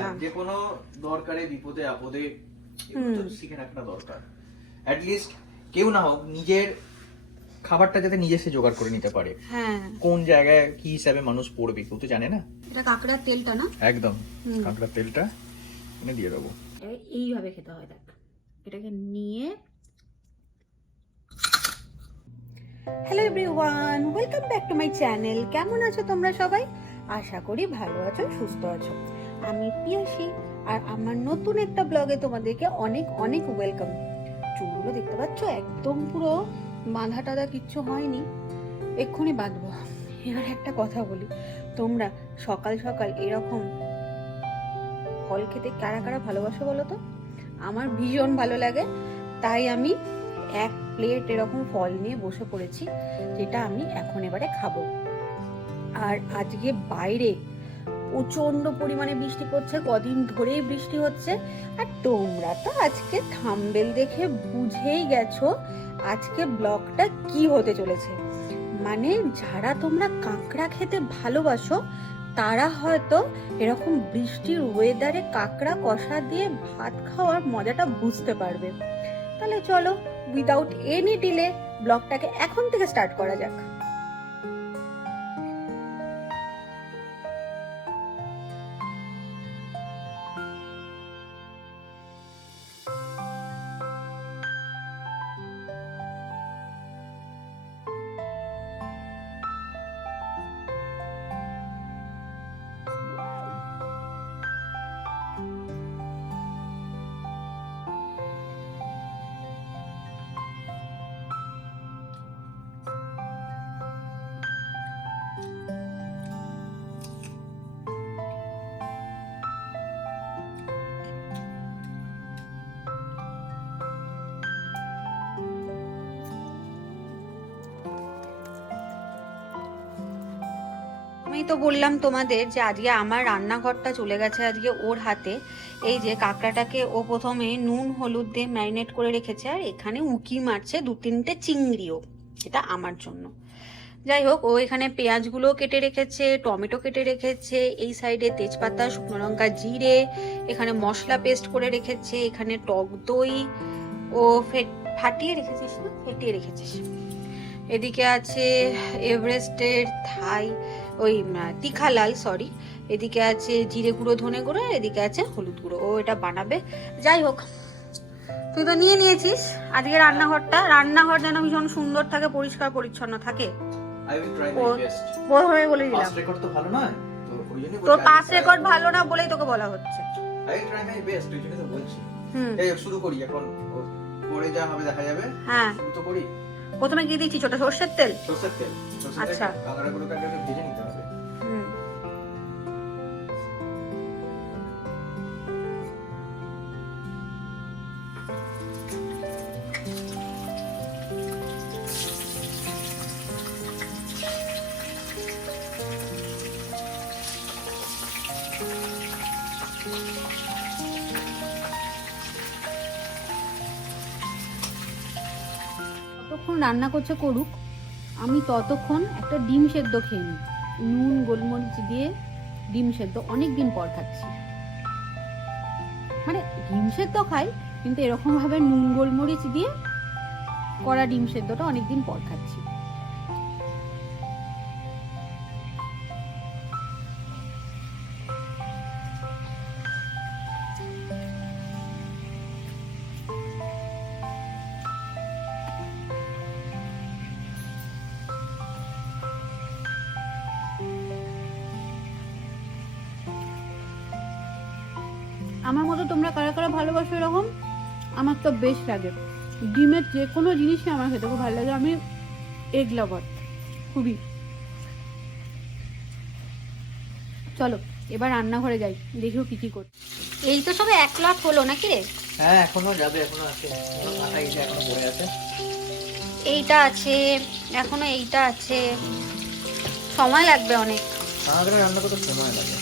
না, যে কোনো দরকারে বিপদে আপদে এগুলো তো শিখে রাখাটা দরকার। অ্যাট লিস্ট কেউ না হোক নিজের খাবারটা যাতে নিজে সে জোগাড় করে নিতে পারে। হ্যাঁ, কোন জায়গায় কি হিসাবে মানুষ পড়বে কেউ তো জানে না। এটা কাঁকড়ার তেলটা না, একদম কাঁকড়ার তেলটা এনে দিয়ে দেবো। এইভাবে খেতে হয়। দেখ, এটাকে নিয়ে। Hello everyone, welcome back to my channel. কেমন আছো তোমরা সবাই? আশা করি ভালো আছো, সুস্থ আছো। আমি পিয়াসী, আর আমার নতুন একটা ব্লগে তোমাদেরকে অনেক অনেক ওয়েলকাম। চুলগুলো দেখতে পাচ্ছ, একদম পুরো বাঁধা টাধা কিচ্ছু হয়নি, এক্ষুনি বাঁধবো। এবার একটা কথা বলি, তোমরা সকাল সকাল এরকম ফল খেতে কারা কারা ভালোবাসো বলো তো? আমার ভীষণ ভালো লাগে, তাই আমি এক প্লেট এরকম ফল নিয়ে বসে পড়েছি, যেটা আমি এখন এবারে খাবো। আর আজকে বাইরে প্রচন্ড পরিমাণে বৃষ্টি পড়ছে, কদিন ধরেই বৃষ্টি হচ্ছে। আর তোমরা তো আজকে থাম্বনেল দেখে বুঝেই গেছো আজকে ব্লগটা কি হতে চলেছে। মানে যারা তোমরা কাঁকড়া খেতে ভালোবাসো তারা হয়তো এরকম বৃষ্টির ওয়েদারে কাঁকড়া কষা দিয়ে ভাত খাওয়ার মজাটা বুঝতে পারবে। তাহলে চলো, উইদাউট এনি ডিলে ব্লগটাকে এখন থেকে স্টার্ট করা যাক। আমি তো বললাম তোমাদের যে আজকে আমার রান্নাঘরটা চলে গেছে আজকে ওর হাতে। এই যে কাঁকড়াটাকে ও প্রথমে নুন হলুদ দিয়ে ম্যারিনেট করে রেখেছে, আর এখানে উঁকি মারছে 2-3টে চিংড়িও, এটা আমার জন্য। যাই হোক, ও এখানে পেঁয়াজগুলো কেটে রেখেছে, টমেটো কেটে রেখেছে, এই সাইডে তেজপাতা, শুকনো লঙ্কা, জিরে, এখানে মশলা পেস্ট করে রেখেছে, এখানে টক দই ও ফাটিয়ে রেখেছিস না, ফেটিয়ে রেখেছিস। এদিকে আছে এভারেস্টের থাই, ওই তিখালাল, সরি। এদিকে আছে জিরে গুঁড়ো, ধনে গুঁড়ো, আর এদিকে আছে হলুদ গুঁড়ো। ও এটা বানাবে। যাই হোক, তুই তো নিয়ে নিয়েছিস আজকে রান্নাঘর যেন ভীষণ সুন্দর থাকে, পরিষ্কার পরিচ্ছন্ন থাকে। I will try my best. প্রথমে বলে দিলাম, পাস রেকর্ড তো ভালো নয় তো, ওই জন্যই তোর পাস রেকর্ড ভালো না বলেই তোকে বলা হচ্ছে। I will try my best, ওই জন্যই তো বলছি। এই শুরু করি এখন, পরে যা হবে দেখা যাবে। হ্যাঁ, শুরু তো করি। প্রথমে কি দিচ্ছি? ছোট সর্ষের তেল। সরষের তেল। আচ্ছা, কাঁকড়াগুলোকে আগে ভেজে নিতে হবে। যতক্ষণ রান্না করছে করুক, আমি ততক্ষণ একটা ডিম সেদ্ধ খেয়ে নিই। নুন গোলমরিচ দিয়ে ডিম সেদ্ধ অনেক দিন পর খাচ্ছি। মানে ডিম সেদ্ধ খাই, কিন্তু এরকম ভাবে নুন গোলমরিচ দিয়ে করা ডিম সেদ্ধটা অনেকদিন পর খাচ্ছি। আমার মতো তোমরা কারা কারা ভালোবাসো এরকম? আমার তো বেশ লাগে, ডিমের যে কোনো জিনিসই আমার খেতে খুব ভালো লাগে। আমি এগ লাভার খুবই। চলো এবার রান্নাঘরে যাই, দেখিও কি কি করছি। এই তো সবে 1 লাখ হলো নাকি রে? হ্যাঁ, এখনো যাবে, এখনো আছে, কাটা এই যে এখনো পড়ে আছে। এইটা আছে, এখনো এইটা আছে, সময় লাগবে অনেক। আমাদের রান্না করতে সময় লাগে।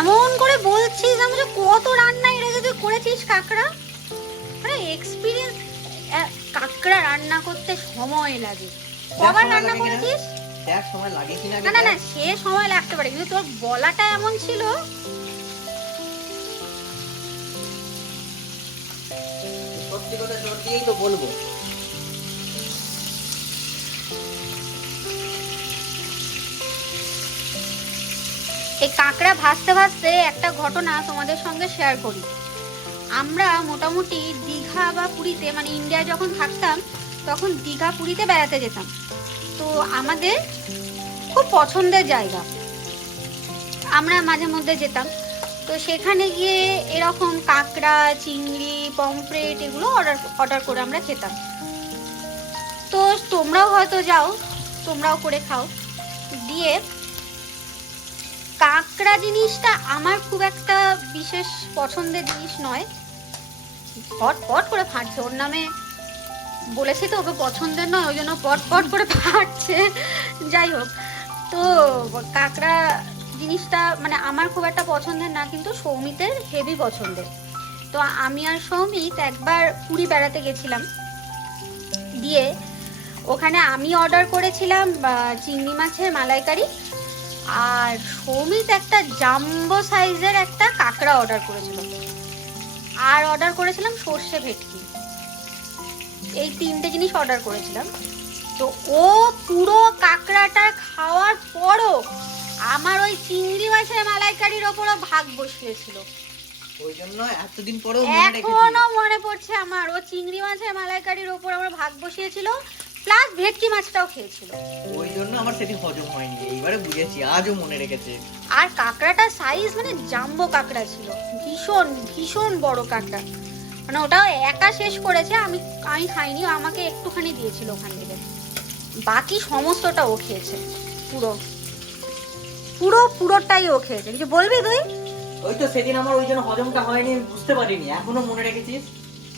এমন করে বলছিস, আমি যে কত রান্না এর আগে তুই করেছিস কাঁকড়া, মানে এক্সপিরিয়েন্স। কাঁকড়া রান্না করতে সময় লাগে, কবার রান্না করেছিস? দেখ সময় লাগে কিনা। না না না, সে সময় লাগতে পারে, কিন্তু তোর বলাটা এমন ছিল পৌষ্টিকতা জোর দিয়েই তো বলবো। এই কাঁকড়া ভাজতে ভাজতে একটা ঘটনা তোমাদের সঙ্গে শেয়ার করি। আমরা মোটামুটি দীঘা বা পুরীতে, মানে ইন্ডিয়া যখন থাকতাম তখন দীঘা পুরীতে বেড়াতে যেতাম। তো আমাদের খুব পছন্দের জায়গা, আমরা মাঝে মধ্যে যেতাম। তো সেখানে গিয়ে এরকম কাঁকড়া, চিংড়ি, পমফ্রেট এগুলো অর্ডার করে আমরা খেতাম। তো তোমরাও হয়তো যাও, তোমরাও করে খাও। দিয়ে কাঁকড়া জিনিসটা আমার খুব একটা বিশেষ পছন্দের জিনিস নয়। পট পট করে ফাটছে, ওর নামে বলেছি তো ওকে পছন্দের নয়, ওই জন্য পট পট করে ফাটছে। যাই হোক, তো কাঁকড়া জিনিসটা মানে আমার খুব একটা পছন্দের না, কিন্তু সৌমিতের হেভি পছন্দের। তো আমি আর সৌমিত একবার পুরী বেড়াতে গেছিলাম। দিয়ে ওখানে আমি অর্ডার করেছিলাম চিংড়ি মাছের মালাইকারি, আর সৌমিত একটা জাম্বো সাইজের একটা কাঁকড়া অর্ডার করেছিল, আর অর্ডার করেছিলাম সর্ষে ভেটকি। এই 3টে জিনিস অর্ডার করেছিলাম। তো ও পুরো কাঁকড়াটা খাওয়ার পরও আমার ওই চিংড়ি মাছের মালাইকারির ওপরও ভাগ বসিয়েছিল। ওই জন্য এতদিন পরেও মনে রেখেছি। এখনো মনে পড়ছে আমার, ও চিংড়ি মাছের মালাইকারির ওপর আমার ভাগ বসিয়েছিল, প্লাস ভেটকি মাছটাও খেয়েছিল। ওই জন্য আমার সেদিন হজম হয়নি, এইবারে বুঝেছি, আজও মনে রেখেছে। আর কাঁকড়াটার সাইজ মানে জাম্বো কাঁকড়া ছিল, ভীষণ ভীষণ বড় কাঁকড়া। মানে ওটাও একা শেষ করেছে, আমি খাইনি, আমাকে একটুখানি দিয়েছিল ওখান থেকে। বাকি সমস্তটা ও খেয়েছে, পুরোটাই ও খেয়েছে। কিছু বলবি তুই? ওই তো সেদিন আমার ওই জন্য হজমটা হয়নি, বুঝতে পারিনি, এখনো মনে রেখেছিস।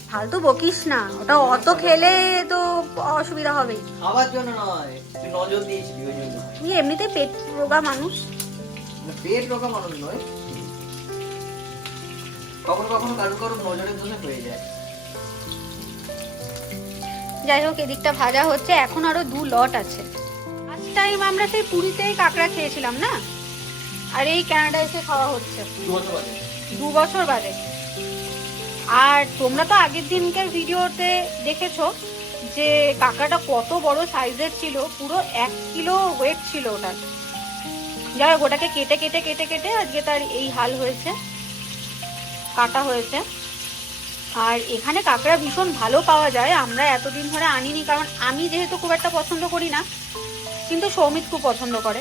ফালতু বকিস না, ওটা অত খেলে তো অসুবিধা হবে। খাওয়ার জন্য নয়, তুই নজর দিয়েছিলি ওই জন্য। তুই এমনিতে পেট রোগা মানুষ। পেট রোগা মানুষ নয়, কখনো কখনো কারো কারো নজরের জন্য হয়ে যায়। যাই হোক, এদিকটা ভাজা হচ্ছে, এখন আরো 2 লট আছে। লাস্ট টাইম আমরা সেই পুরীতেই কাঁকড়া খেয়েছিলাম না, আর এই কানাডা এসে খাওয়া হচ্ছে 2 বছর বাদে। আর তোমরা তো আগের দিনকার ভিডিওতে দেখেছো যে কাঁকড়াটা কত বড় সাইজের ছিল, পুরো 1 কিলো ওয়েট ছিল ওটা। যাই হোক, ওটাকে কেটে কেটে কেটে কেটে আজকে তার এই হাল হয়েছে, কাটা হয়েছে। আর এখানে কাঁকড়া ভীষণ ভালো পাওয়া যায়, আমরা এতদিন ধরে আনিনি, কারণ আমি যেহেতু খুব একটা পছন্দ করি না, কিন্তু সৌমিত খুব পছন্দ করে।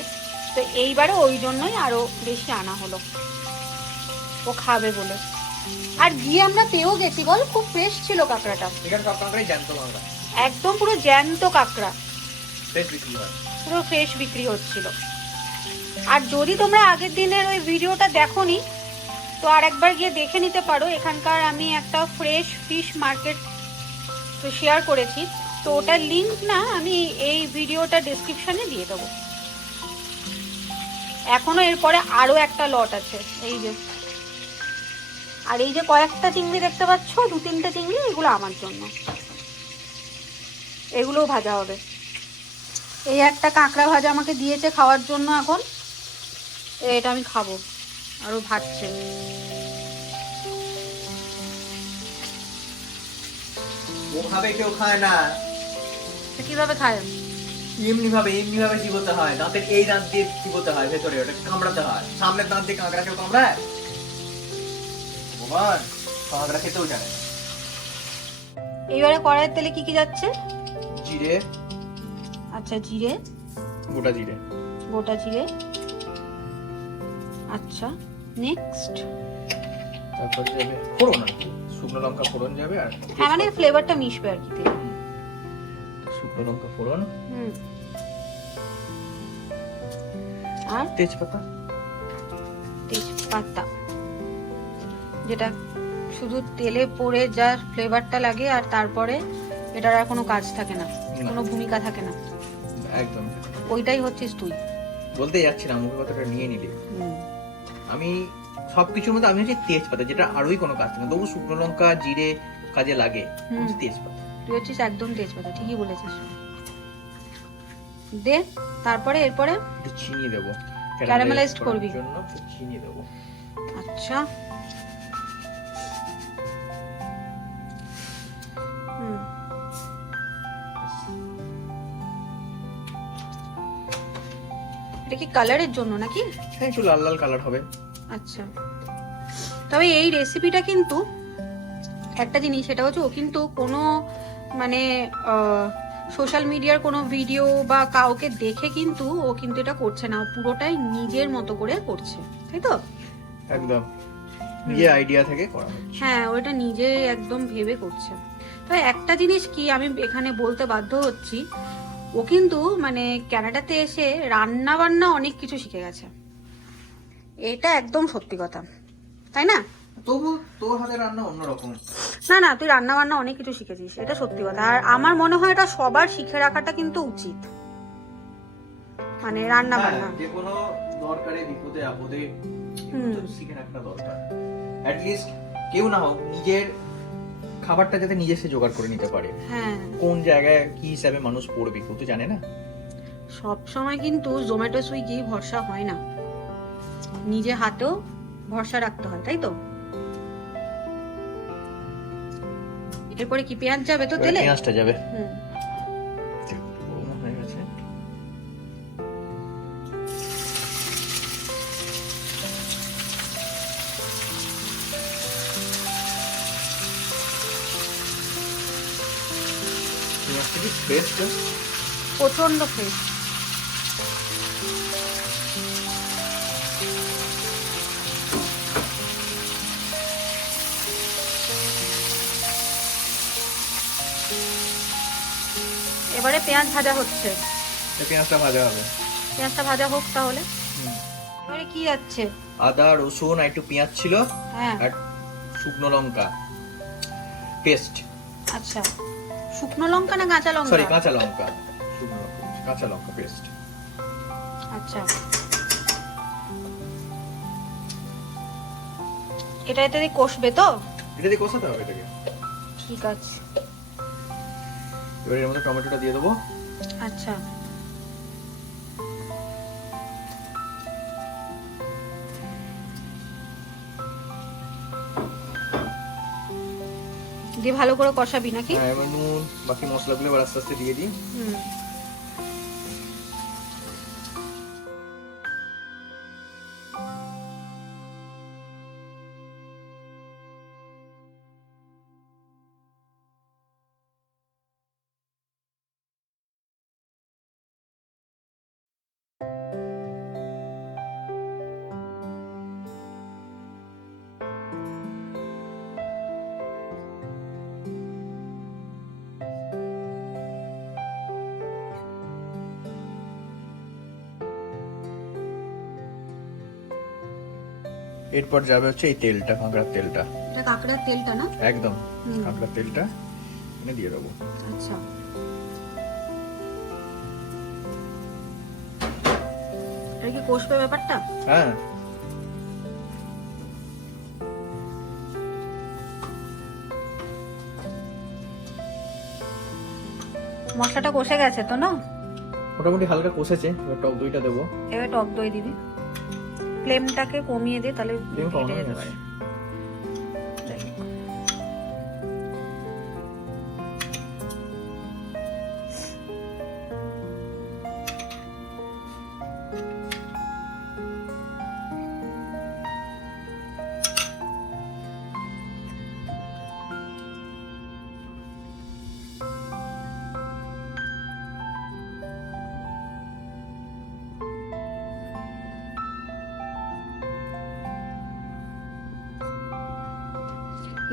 তো এইবারে ওই জন্যই আরো বেশি আনা হলো, ও খাবে বলে। আর গিয়ে আমরা পেয়েও গেছি বল, খুব ফ্রেশ ছিল কাঁকড়াটা। এখানে সব কাঁকড়াই জ্যান্ত কাঁকড়া, একদম পুরো জ্যান্ত কাঁকড়া, ফ্রেশ বিক্রি হয়, পুরো ফ্রেশ বিক্রি হচ্ছিল। আর যদি তোমরা আগের দিনের ওই ভিডিওটা দেখোনি, তো আর একবার গিয়ে দেখে নিতে পারো। এখানকার আমি একটা ফ্রেশ ফিশ মার্কেট তো শেয়ার করেছি, তো ওটার লিঙ্ক না আমি এই ভিডিওটা ডেসক্রিপশনে দিয়ে দেবো। এখনো এরপরে আরো একটা লট আছে, এই যে। আর এই যে কয়েকটা চিংড়ি দেখতে পাচ্ছ, 2-3টে চিংড়ি, এগুলো আমার জন্য, এগুলোও ভাজা হবে। এই একটা কাঁকড়া ভাজা আমাকে দিয়েছে খাওয়ার জন্য, এখন এটা আমি খাবো। আরো ভাজছে। ও খাবে, কেউ খায় না। কিভাবে খায়? এমনি ভাবে চিবোতে হয়, দাঁতের এই দাঁত দিয়ে চিবোতে হয়, ভেতরে ওটা কামড়াতে হয়। সামনের দাঁত দিয়ে কাঁকড়া কেউ কামড়ায়? ভগবান, কাঁকড়া খেতেও জানে। এইবারে কড়াইয়ের তেলে কি কি যাচ্ছে? জিরে, আচ্ছা জিরে, গোটা জিরে, গোটা জিরে, আচ্ছা নেক্সট। তারপর যাবে ফোড়ন, আর কি শুকনো লঙ্কা ফোড়ন যাবে। আর হ্যাঁ, মানে ফ্লেভারটা মিশবে আর কি তেলে। শুকনো লঙ্কা ফোড়ন, আর তেজপাতা, তেজপাতা, যেটা শুধু তেলে পড়ে যা ফ্লেভারটা লাগে, আর তারপরে এটার আর কোনো কাজ থাকে না, কোনো ভূমিকা থাকে না, একদম। ওইটাই হচ্ছিস তুই। বলতে যাচ্ছিলাম, মুখের কথাটা নিয়ে নিলি। আমি সবকিছুর মধ্যে আমি হচ্ছে তেজপাতা, যেটা আরোই কোনো কাজ থাকে না, তবু শুকনো লঙ্কা জিরে কাজে লাগে, তেজপাতা। তুই হচ্ছিস একদম তেজপাতা, ঠিকই বলেছিস। দে, তারপরে এরপরে একটু চিনি দেবো, ক্যারামেলাইজড করবি জন্য চিনি দেবো। আচ্ছা, কি কালারের জন্য নাকি? হ্যাঁ, একটু লাল লাল কালার হবে। আচ্ছা, তবে এই রেসিপিটা কিন্তু একটা জিনিস, সেটা হচ্ছে ও কিন্তু কোনো মানে সোশ্যাল মিডিয়ার কোনো ভিডিও বা কাউকে দেখে কিন্তু ও কিন্তু এটা করছে না, ও পুরোটাই নিজের মতো করে করছে, তাই তো? একদম নিজের আইডিয়া থেকে করা হচ্ছে। হ্যাঁ, ওটা নিজে একদম ভেবে করছে। তবে একটা জিনিস কি আমি এখানে বলতে বাধ্য হচ্ছি, ও কিন্তু মানে কানাডাতে এসে রান্না বান্না অনেক কিছু শিখে গেছে, এটা একদম সত্যি কথা, তাই না? তবু তোর হাতে রান্না অন্যরকম। না না, তুই রান্না বান্না অনেক কিছু শিখেছিস, এটা সত্যি কথা। আর আমার মনে হয় এটা সবার শিখে রাখাটা কিন্তু উচিত, মানে রান্না বান্না। যে কোনো দরকারে বিপদে আপদে একটু শিখে রাখাটা দরকার। অ্যাট লিস্ট কেউ না হোক নিজের খাবারটা যাতে নিজে সে জোগাড় করে নিতে পারে। হ্যাঁ, কোন জায়গায় কি হিসাবে মানুষ পড়বে কেউ তো জানে না। সব সময় কিন্তু জোম্যাটো সুইগি ভরসা হয় না, নিজে হাতেও ভরসা রাখতে হয়, তাই তো? এরপরে কি পেঁয়াজ যাবে তো তেলে? পেঁয়াজটা যাবে। হুম, গরম হয়ে গেছে। পেঁয়াজটা কি ফ্রেশ? প্রচন্ড ফ্রেশ। এবারে পেঁয়াজ ভাজা হচ্ছে, পেঁয়াজটা ভাজা হবে। পেঁয়াজটা ভাজা হোক তাহলে। এবারে কি যাচ্ছে? আদা রসুন আর একটু পেঁয়াজ ছিল, হ্যাঁ, আর শুকনো লঙ্কা পেস্ট। আচ্ছা, শুকনো লঙ্কা না কাঁচা লঙ্কা? সরি, কাঁচা লঙ্কা। শুকনো লঙ্কা, কাঁচা লঙ্কা পেস্ট। আচ্ছা, এটা এতে দিয়ে কষবে তো? এটা দিয়ে কষাতে হবে এটাকে। ঠিক আছে। এবার এর মধ্যে টমেটোটা দিয়ে দেবো। আচ্ছা, দিয়ে ভালো করে কষাবি নাকি? হ্যাঁ, এবার নুন বাকি মশলাগুলো এবার আস্তে আস্তে দিয়ে দিই। হুম, এরপর যাবে হচ্ছে এই তেলটা, কাঁকড়ার তেলটা। এটা কাঁকড়ার তেলটা না? একদম কাঁকড়ার তেলটা এনে দিয়ে দেবো। আচ্ছা, এটা কি কষবে ব্যাপারটা? হ্যাঁ, মশলাটা কষে গেছে তো না? মোটামুটি হালকা কষেছে। এবার টক দইটা দেবো। এবার টক দই দিবি, ফ্লেমটাকে কমিয়ে দে তাহলে ফ্লেম কেটে কমানো যেতে আছে। পারে।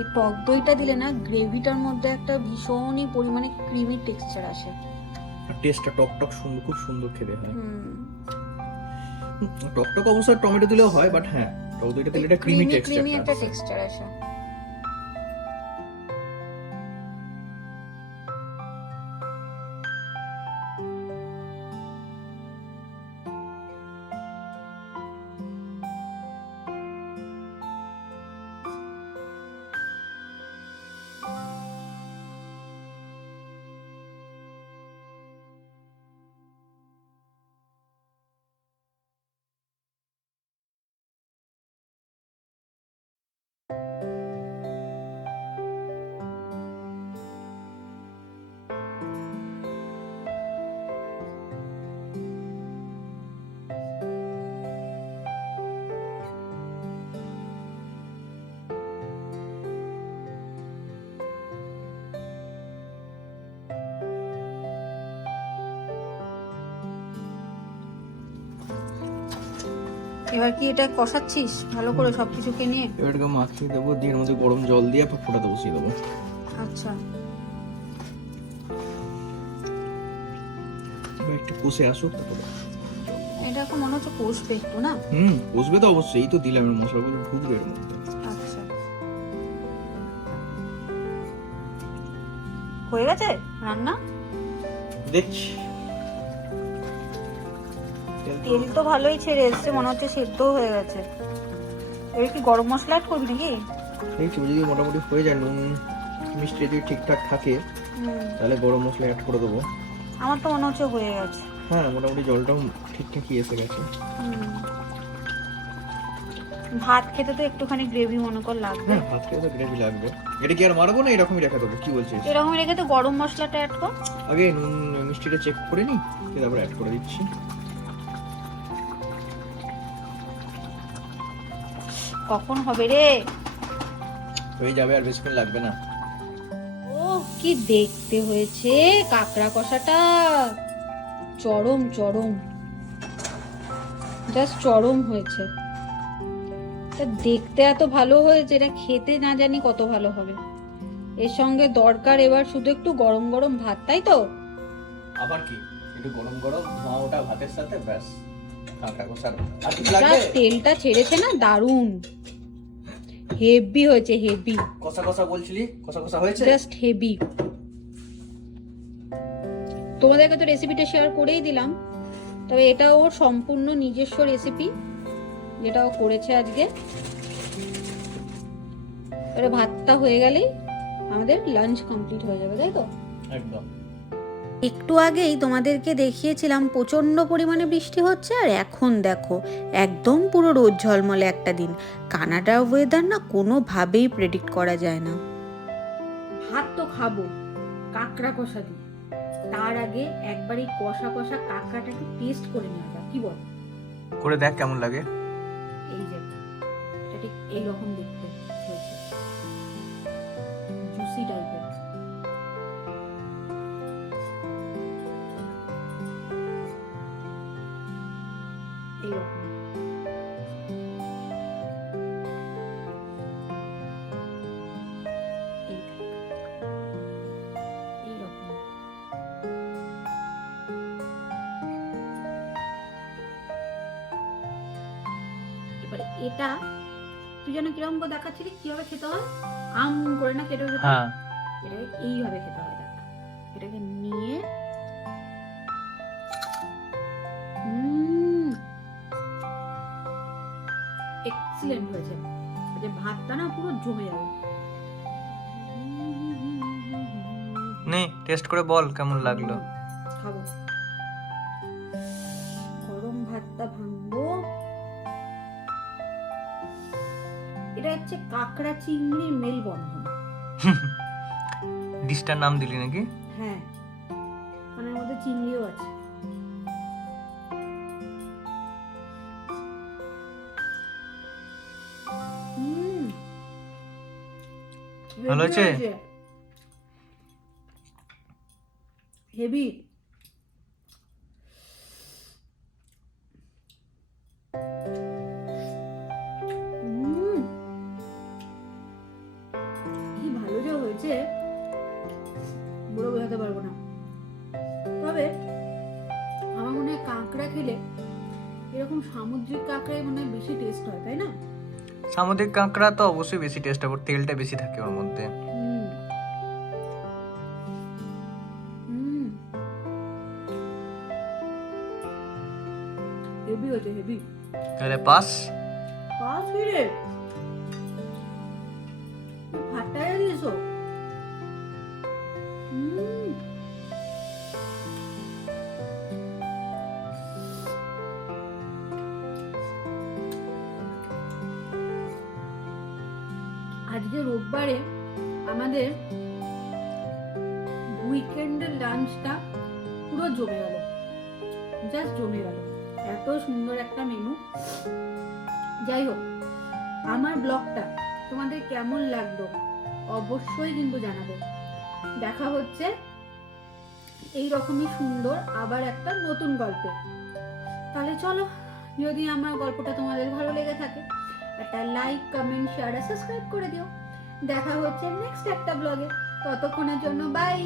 এই টক দইটা দিলে না গ্রেভিটার মধ্যে একটা ভীষণই পরিমাণে ক্রিমি টেক্সচার আসে। আর টেস্টটা টক টক সুন্দর, খুব সুন্দর খেতে হয়। হুম, টক টক অবশ্য টমেটো দিলেও হয়, বাট হ্যাঁ, টক দইটা দিলে এটা ক্রিমি ক্রিমি একটা টেক্সচার। টেক্সচার আসে। এবার কি এটা কষাচ্ছিস ভালো করে সবকিছুকে নিয়ে? এবার এটাকে মাখিয়ে দেবো, দিয়ে এর মধ্যে গরম জল দিয়ে ফোটাতে বসিয়ে দেবো। আচ্ছা, এবার একটু কষে আসুক তারপরে। এটা এখন মনে হচ্ছে কষবে একটু না? কষবে তো অবশ্যই, এই তো দিলাম, এর মশলাগুলো ঢুকবে এর মধ্যে। আচ্ছা, হয়ে গেছে রান্না? দেখছি তেল তো ভালোই ছেড়ে এসছে, মনে হচ্ছে সেদ্ধ হয়ে গেছে। এবার কি গরম মশলা অ্যাড করবি নাকি? এই তো যদি মোটামুটি হয়ে যায়, নুন মিষ্টি যদি ঠিকঠাক থাকে তাহলে গরম মশলা অ্যাড করে দেবো। আমার তো মনে হচ্ছে হয়ে গেছে। হ্যাঁ, মোটামুটি জলটাও ঠিকঠাকই এসে গেছে। ভাত খেতে তো একটুখানি গ্রেভি মনে কর লাগবে। হ্যাঁ, ভাত খেতে তো গ্রেভি লাগবে। এটা কি আর মারবো না, এরকমই রেখে দেবো? কি বলছিস? এরকম রেখে তো গরম মশলাটা অ্যাড কর। আগে নুন মিষ্টিটা চেক করে নি, তারপর অ্যাড করে দিচ্ছি। কখন হবে রে? হয়ে যাবে, আর বেশিক্ষণ লাগবে না। ও কি দেখতে হয়েছে কাঁকড়া কষাটা, চরম চরম, জাস্ট চরম হয়েছে। এটা দেখতে এত ভালো হয়েছে, এটা খেতে না জানি কত ভালো হবে। এর সঙ্গে দরকার এবার শুধু একটু গরম গরম ভাত, তাই তো? আবার কি একটু গরম গরম ধোঁয়া ওটা ভাতের সাথে, ব্যাস কাঁকড়া কষার। আর কি যা লাগবে? তেলটা ছেড়েছে না, দারুন হেভি হয়েছে, হেভি। কষা কষা বলছিলি, কষা কষা হয়েছে, জাস্ট হেভি। তোমাদেরকে তো রেসিপিটা শেয়ার করেই দিলাম, তবে এটা ওর সম্পূর্ণ নিজস্ব রেসিপি যেটা ও করেছে আজকে। এবারে ভাতটা হয়ে গেলেই আমাদের লাঞ্চ কমপ্লিট হয়ে যাবে, তাই তো? একদম। একটু আগেই তোমাদেরকে দেখিয়েছিলাম প্রচন্ড পরিমাণে বৃষ্টি হচ্ছে, আর এখন দেখো একদম পুরো রোদ ঝলমলে একটা দিন। কানাডার ওয়েদার না কোনোভাবেই প্রেডিক্ট করা যায় না। ভাত তো খাবো কাঁকড়া কষা দিয়ে, তার আগে একবার এই কষা কষা কাঁকড়াটা একটু টেস্ট করে নেওয়া যাক, কি বল? করে দেখ কেমন লাগে। এই যে এটা ঠিক এইরকম দেখতে হয়েছে, জুসি টাইপের। এইরকম এইরকম এবারে এটা তুই যেন কিরকম করে দেখাচ্ছিলি কিভাবে খেতে হয়, আম করে না কেটে খেতে হয়। হ্যাঁ, এটাকে এইভাবে খেতে হয়। দেখ, এটাকে নিয়ে এক্সিলেন্ট হয়েছে। যে ভাতটা না পুরো জমে যাবে। নে টেস্ট করে বল কেমন লাগলো। খাবো, গরম ভাতটা ভাঙবো। এটা হচ্ছে কাঁকড়া চিংড়ির মেলবন্ধন। ডিশটার নাম দিলি নাকি? হ্যাঁ, মানে এর মধ্যে চিংড়িও আছে। ভালো আছে? হেভি। কি ভালো যে হয়েছে বলে বোঝাতে পারবো না। তবে আমার মনে হয় কাঁকড়া খেলে এরকম সামুদ্রিক কাঁকড়াই মনে হয় বেশি টেস্ট হয়, তাই না? সামুদ্রিক কাঁকড়া তো অবশ্যই বেশি টেস্ট হবে, তেলটা বেশি থাকে ওর মধ্যে। হেভি হয়েছে, হেভি। তাহলে পাস। পাস ফিরে ফাটায় দিয়েছো। আজকে রোববারে আমাদের উইকেন্ডের লাঞ্চটা পুরো জমে গেল, জাস্ট জমে গেল। এত সুন্দর একটা মেনু। যাই হোক, আমার ব্লগটা তোমাদের কেমন লাগলো অবশ্যই কিন্তু জানাবে। দেখা হচ্ছে এই রকমই সুন্দর আবার একটা নতুন গল্পে। তাহলে চলো যদি আমার গল্পটা তোমাদের ভালো লেগে থাকে একটা লাইক, কমেন্ট, শেয়ার আর সাবস্ক্রাইব করে দিও। দেখা হচ্ছে নেক্সট একটা ব্লগে। ততক্ষণের জন্য বাই।